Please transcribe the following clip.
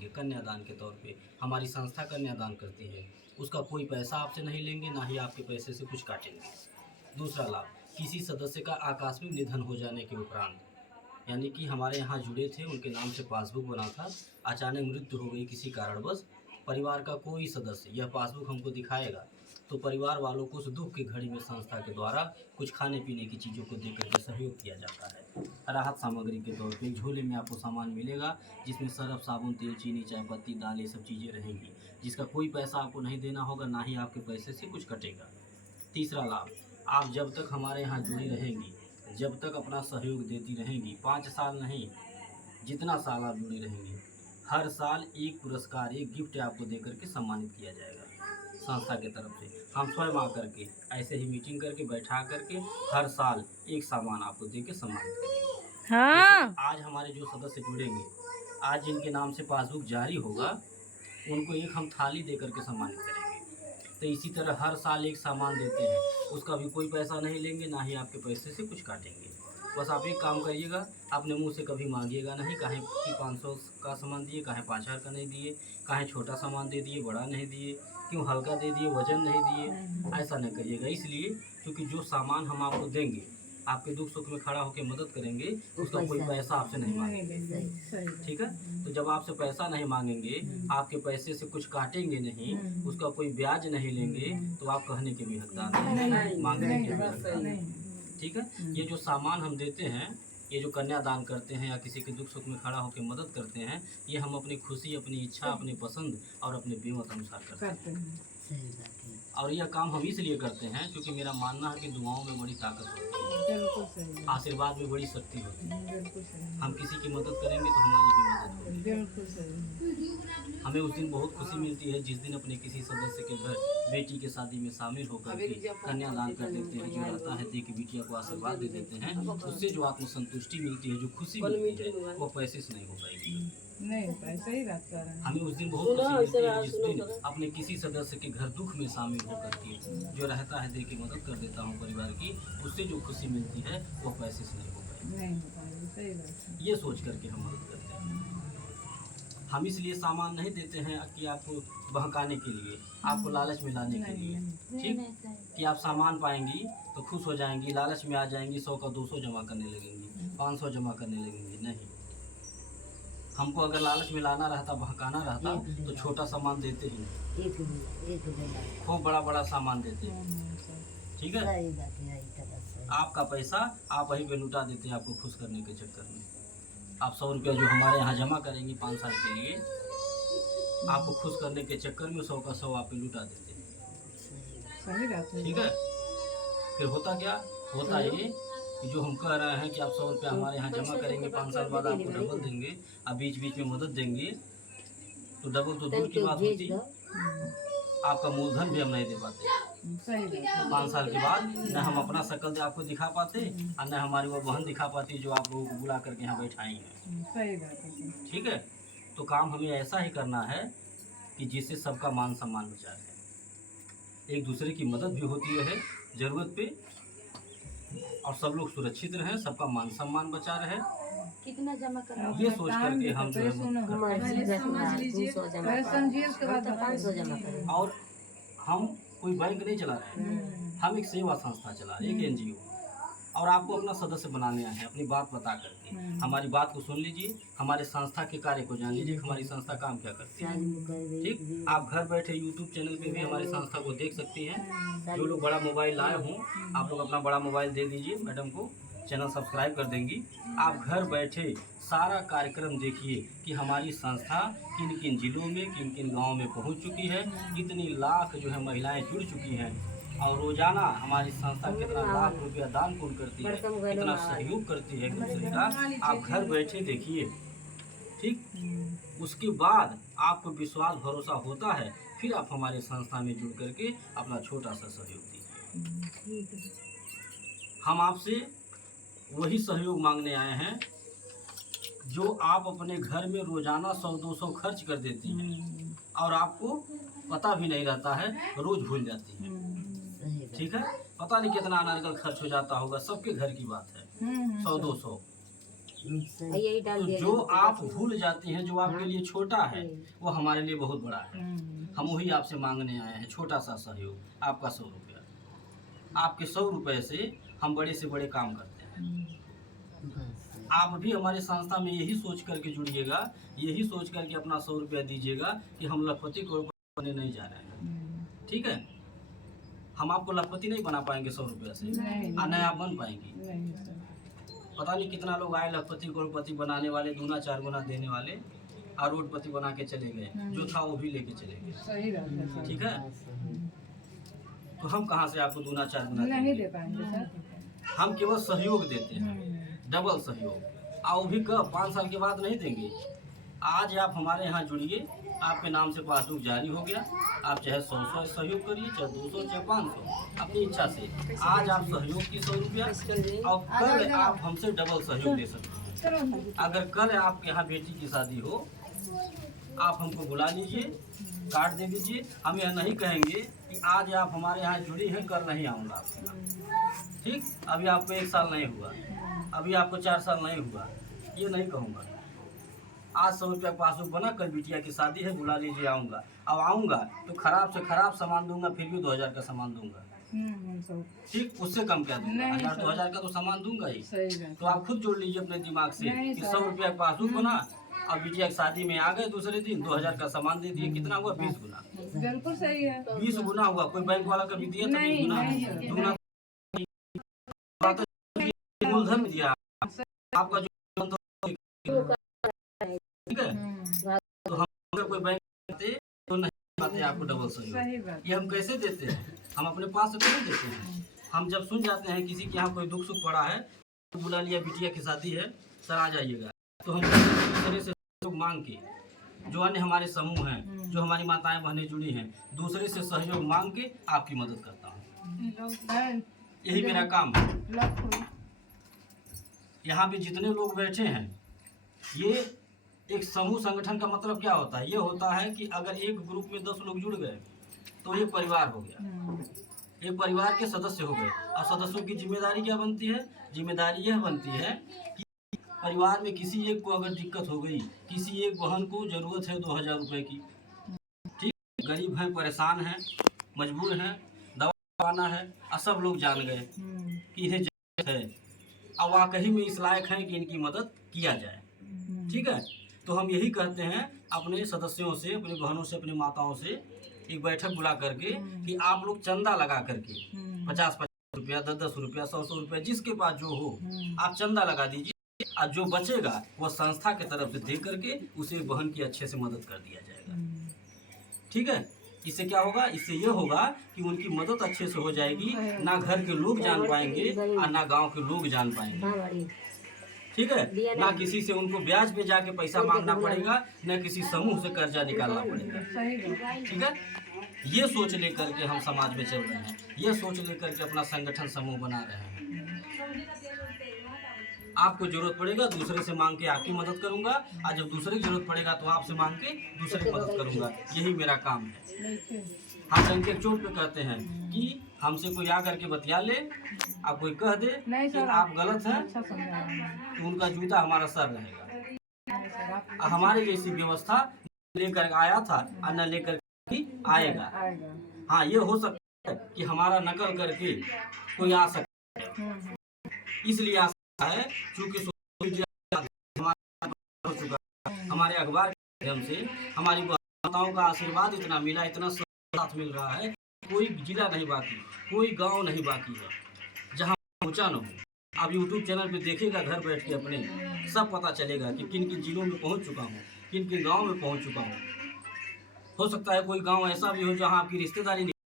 देंगे कन्यादान के तौर पे। हमारी संस्था कन्यादान करती है, उसका कोई पैसा आपसे नहीं लेंगे, ना ही आपके पैसे से कुछ काटेंगे। दूसरा लाभ, किसी सदस्य का आकस्मिक निधन हो जाने के उपरांत, यानी कि हमारे यहाँ जुड़े थे, उनके नाम से पासबुक बना था, अचानक मृत्यु हो गई किसी कारणवश, परिवार का कोई सदस्य यह पासबुक हमको दिखाएगा तो परिवार वालों को उस दुख की घड़ी में संस्था के द्वारा कुछ खाने पीने की चीज़ों को देकर के सहयोग किया जाता है। राहत सामग्री के तौर पे झोले में आपको सामान मिलेगा, जिसमें सर्फ, साबुन, तेल, चीनी, चाय पत्ती, दाल, ये सब चीज़ें रहेंगी, जिसका कोई पैसा आपको नहीं देना होगा, ना ही आपके पैसे से कुछ कटेगा। तीसरा लाभ, आप जब तक हमारे यहाँ जुड़ी रहेंगी, जब तक अपना सहयोग देती रहेंगी, 5 साल नहीं, जितना साल आप जुड़ी रहेंगी, हर साल एक पुरस्कार, एक गिफ्ट आपको देकर के सम्मानित किया जाएगा संस्था की तरफ से। हम स्वयं आकर के ऐसे ही मीटिंग करके बैठा करके हर साल एक सामान आपको दे के सम्मानित करेंगे। हाँ। आज हमारे जो सदस्य जुड़ेंगे, आज जिनके नाम से पासबुक जारी होगा, उनको एक हम थाली दे करके सम्मानित करेंगे। तो इसी तरह हर साल एक सामान देते हैं, उसका भी कोई पैसा नहीं लेंगे, ना ही आपके पैसे से कुछ काटेंगे। बस आप एक काम करिएगा, अपने मुंह से कभी मांगिएगा नहीं, काहे कि 500 का सामान दिए, काहे 5000 का नहीं दिए, काहे छोटा सामान दे दिए, बड़ा नहीं दिए, क्यों हल्का दे दिए, वजन नहीं दिए, ऐसा नहीं करिएगा। इसलिए क्योंकि जो सामान हम आपको देंगे, आपके दुख सुख में खड़ा होकर मदद करेंगे, उसका कोई पैसा आपसे नहीं मांगेंगे। ठीक है, तो जब आपसे पैसा नहीं मांगेंगे, आपके पैसे से कुछ काटेंगे नहीं, उसका कोई ब्याज नहीं लेंगे, तो आप कहने के भी हकदार नहीं, मांगने के भी हकदार नहीं। ठीक है, ये जो सामान हम देते हैं, ये जो कन्यादान करते हैं या किसी के दुख सुख में खड़ा होकर मदद करते हैं, ये हम अपनी खुशी, अपनी इच्छा, अपनी पसंद और अपने विमत अनुसार करते हैं। और यह काम हम इसलिए करते हैं क्योंकि मेरा मानना है कि दुआओं में बड़ी ताकत होती है, आशीर्वाद में बड़ी शक्ति होती है। हम किसी की मदद करेंगे तो हमारी भी मदद होगी। हमें उस दिन बहुत खुशी मिलती है जिस दिन अपने किसी सदस्य के घर बेटी के शादी में शामिल होकर के कन्यादान कर देते हैं। जो रहता है दे के बिटिया को आशीर्वाद दे देते हैं, उससे जो आत्मसंतुष्टि मिलती है, जो खुशी मिलती है, वो पैसे से नहीं हो पाएगी। नहीं, पैसा ही रहता है। हमें उस दिन बहुत खुशी मिलती है जिस दिन अपने किसी सदस्य के घर दुख में शामिल होकर के जो रहता है दे के मदद कर देता हूँ परिवार की, उससे जो खुशी मिलती है वो पैसे से नहीं हो पाएगी। ये सोच करके हम मदद करते हैं। हम इसलिए सामान नहीं देते हैं कि आपको बहकाने के लिए, आपको लालच में लाने के लिए, ठीक, कि आप सामान पाएंगी तो खुश हो जाएंगी, लालच में आ जाएंगी, 100 का 200 जमा करने लगेंगी, 500 जमा करने लगेंगी। नहीं, हमको अगर लालच में लाना रहता, बहकाना रहता, तो छोटा सामान देते ही नहीं, खूब बड़ा बड़ा सामान देते हैं। ठीक है, आपका पैसा आप वहीं पे लुटा देते हैं आपको खुश करने के चक्कर में। आप 100 रुपया जो हमारे यहाँ जमा करेंगी 5 साल के लिए, आपको खुश करने के चक्कर में 100 का 100 आप लुटा देते हैं। ठीक है, फिर होता क्या, होता ये कि जो हम कह रहे हैं कि आप 100 रुपया हमारे यहाँ जमा करेंगे, 5 साल बाद आपको डबल देंगे, अब बीच बीच में मदद देंगे, तो डबल तो दूर की बात होती, आपका मूलधन भी हम नहीं दे पाते। 5 साल के बाद न हम अपना शकल आपको दिखा पाते और न हमारी वो बहन दिखा पाती जो आप लोगों को बुला करके यहाँ बैठाई हैं। ठीक है, तो काम हमें ऐसा ही करना है कि जिससे सबका मान सम्मान बचा रहे, एक दूसरे की मदद भी होती रहे ज़रूरत पे, और सब लोग सुरक्षित रहें, सबका मान सम्मान बचा रहे। कितना जमा करना, ये सोच करके हम जो है और हम कोई बैंक नहीं चला रहे हैं, हम एक सेवा संस्था चला रहे हैं, एक NGO, और आपको अपना सदस्य बनाने आए हैं। अपनी बात बता करके हमारी बात को सुन लीजिए, हमारे संस्था के कार्य को जान लीजिए, हमारी संस्था काम क्या करती है। ठीक, आप घर बैठे YouTube चैनल पे भी हमारी संस्था को देख सकती हैं। जो लोग बड़ा मोबाइल लाए हों, आप लोग अपना बड़ा मोबाइल दे दीजिए मैडम को, चैनल सब्सक्राइब कर देंगी। आप घर बैठे सारा कार्यक्रम देखिए कि हमारी संस्था किन किन जिलों में, किन किन गाँव में पहुँच चुकी है, कितनी लाख जो है महिलाएं जुड़ चुकी हैं, और रोजाना हमारी संस्था कितना लाख रुपया दान पुण्य करती है, कितना सहयोग करती है एक दूसरे का। आप घर बैठे देखिए, ठीक, उसके बाद आपको विश्वास भरोसा होता है, फिर आप हमारे संस्था में जुड़ करके अपना छोटा सा सहयोग दीजिए। हम आपसे वही सहयोग मांगने आए हैं जो आप अपने घर में रोजाना 100-200 खर्च कर देती हैं और आपको पता भी नहीं रहता है, रोज भूल जाती हैं। ठीक है, पता नहीं कितना अनर्गल खर्च हो जाता होगा, सबके घर की बात है, 100-200। यही डाल तो दिया जो आप भूल जाते हैं, जो आपके लिए छोटा है, वो हमारे लिए बहुत बड़ा है। हम वही आपसे मांगने आए हैं, छोटा सा सहयोग, आपका 100 रुपया। आपके 100 रुपये से हम बड़े से बड़े काम करते हैं। आप भी हमारे संस्था में यही सोच करके जुड़िएगा, यही सोच करके अपना 100 रुपया दीजिएगा कि हम लखपति करोड़पति बनने नहीं जा रहे हैं। ठीक है, हम आपको लखपति नहीं बना पाएंगे 100 रुपया से, और न आप बन पाएंगे। पता नहीं कितना लोग आए लखपति करोड़पति बनाने वाले, दूना 4 गुना देने वाले, और रोडपति बना के चले गए, जो था वो भी लेके चले गए। ठीक है, तो हम कहाँ से आपको दूना 4 गुना नहीं दे पाएंगे सर। हम केवल सहयोग देते हैं, डबल सहयोग। और भी कब 5 साल के बाद नहीं देंगे। आज आप हमारे यहाँ जुड़िए, आपके नाम से पासबुक जारी हो गया। आप चाहे 100 सहयोग करिए, चाहे 200, चाहे 500, अपनी इच्छा से। आज आप सहयोग की 100 रुपया, और कल आप हमसे डबल सहयोग दे सकते हैं। अगर कल आपके यहाँ बेटी की शादी हो, आप हमको बुला लीजिए, कार्ड दे दीजिए। हम यह नहीं कहेंगे कि आज आप हमारे यहाँ जुड़ी हैं, कल नहीं आऊँगा आपके यहाँ। ठीक, अभी आपको 1 साल नहीं हुआ, अभी आपको 4 साल नहीं हुआ, ये नहीं कहूँगा। आज 100 रुपया पासबुक बना, कल बिटिया की शादी है, बुला लीजिए, आऊँगा। अब आऊँगा तो खराब से खराब सामान दूंगा, फिर भी 2000 का सामान दूंगा। ठीक, उससे कम क्या दूंगा, 1000-2000 का तो सामान दूंगा ही। तो आप खुद जोड़ लीजिए अपने दिमाग से कि 100 रुपया पासबुक बना, अब बिटिया की शादी में आ गए, दूसरे दिन 2000 का सामान दे दिए। कितना हुआ? 20 गुना। बिल्कुल सही है, 20 गुना हुआ। कोई बैंक वाला कभी दिया था 20 गुना? दूना मूलधन दिया आपका, जो ठीक है। तो हम अगर कोई बैंक देते तो नहीं पाते आपको डबल सहयोग। ये हम कैसे देते हैं? हम अपने पास से तो नहीं देते हैं। हम जब सुन जाते हैं किसी के यहाँ कोई दुख सुख पड़ा है, तो बुला लिया, बिटिया की शादी है, सर आ जाइएगा, तो हम दूसरे से सहयोग मांग के, जो अन्य हमारे समूह हैं, जो हमारी माताएं बहनें जुड़ी हैं, दूसरे से सहयोग मांग के आपकी मदद करता हूँ। यही मेरा काम है। यहाँ पे जितने लोग बैठे हैं, ये एक समूह संगठन का मतलब क्या होता है? ये होता है कि अगर एक ग्रुप में 10 लोग जुड़ गए तो एक परिवार हो गया, एक परिवार के सदस्य हो गए। और सदस्यों की जिम्मेदारी क्या बनती है? जिम्मेदारी यह बनती है कि परिवार में किसी एक को अगर दिक्कत हो गई, किसी एक बहन को जरूरत है 2000 रुपए की, ठीक, गरीब हैं, परेशान हैं, मजबूर हैं, दवा पाना है, और सब लोग जान गए कि इन्हें जरूरत है, और वाकई में इस लायक है कि इनकी मदद किया जाए। ठीक है, तो हम यही कहते हैं अपने सदस्यों से, अपनी बहनों से, अपनी माताओं से एक बैठक बुला करके कि आप लोग चंदा लगा करके 50-50 रुपया, 10-10 रुपया, 100-100 रुपया, जिसके पास जो हो, आप चंदा लगा दीजिए, और जो बचेगा वो संस्था के तरफ से दे करके उसे बहन की अच्छे से मदद कर दिया जाएगा। ठीक है, इससे क्या होगा? इससे ये होगा कि उनकी मदद अच्छे से हो जाएगी, ना घर के लोग जान पाएंगे और ना गांव के लोग जान पाएंगे। ठीक है, ना किसी से उनको ब्याज पे जाके पैसा मांगना पड़ेगा, न किसी समूह से कर्जा निकालना पड़ेगा। ठीक है, ये सोच लेकर के हम समाज में चल रहे हैं, ये सोच लेकर के अपना संगठन समूह बना रहे हैं। आपको जरूरत पड़ेगा दूसरे से मांग के आपकी मदद करूंगा, और जब दूसरे की जरूरत पड़ेगा तो आपसे मांग के दूसरे की मदद करूंगा। यही मेरा काम है। हम डंके चोट पे कहते हैं कि हमसे कोई आ करके बतिया ले, आप कोई कह दे कि आप गलत हैं, तो उनका जूता हमारा सर रहेगा। हमारे जैसी व्यवस्था लेकर आया था और न लेकर ही आएगा। हाँ, ये हो सकता है कि हमारा नकल करके कोई आ सकता है, इसलिए आ सकता है क्योंकि हो चुका, हमारे अखबार के माध्यम से हमारी माताओं का आशीर्वाद इतना मिला, इतना साथ मिल रहा है, कोई जिला नहीं बाकी, कोई गांव नहीं बाकी है जहां पहुंचा न हो। आप यूट्यूब चैनल पे देखेगा घर बैठ के, अपने सब पता चलेगा कि किन किन जिलों में पहुंच चुका हूं, किन किन गाँव में पहुंच चुका हूं। हो सकता है कोई गांव ऐसा भी हो जहां आपकी रिश्तेदारी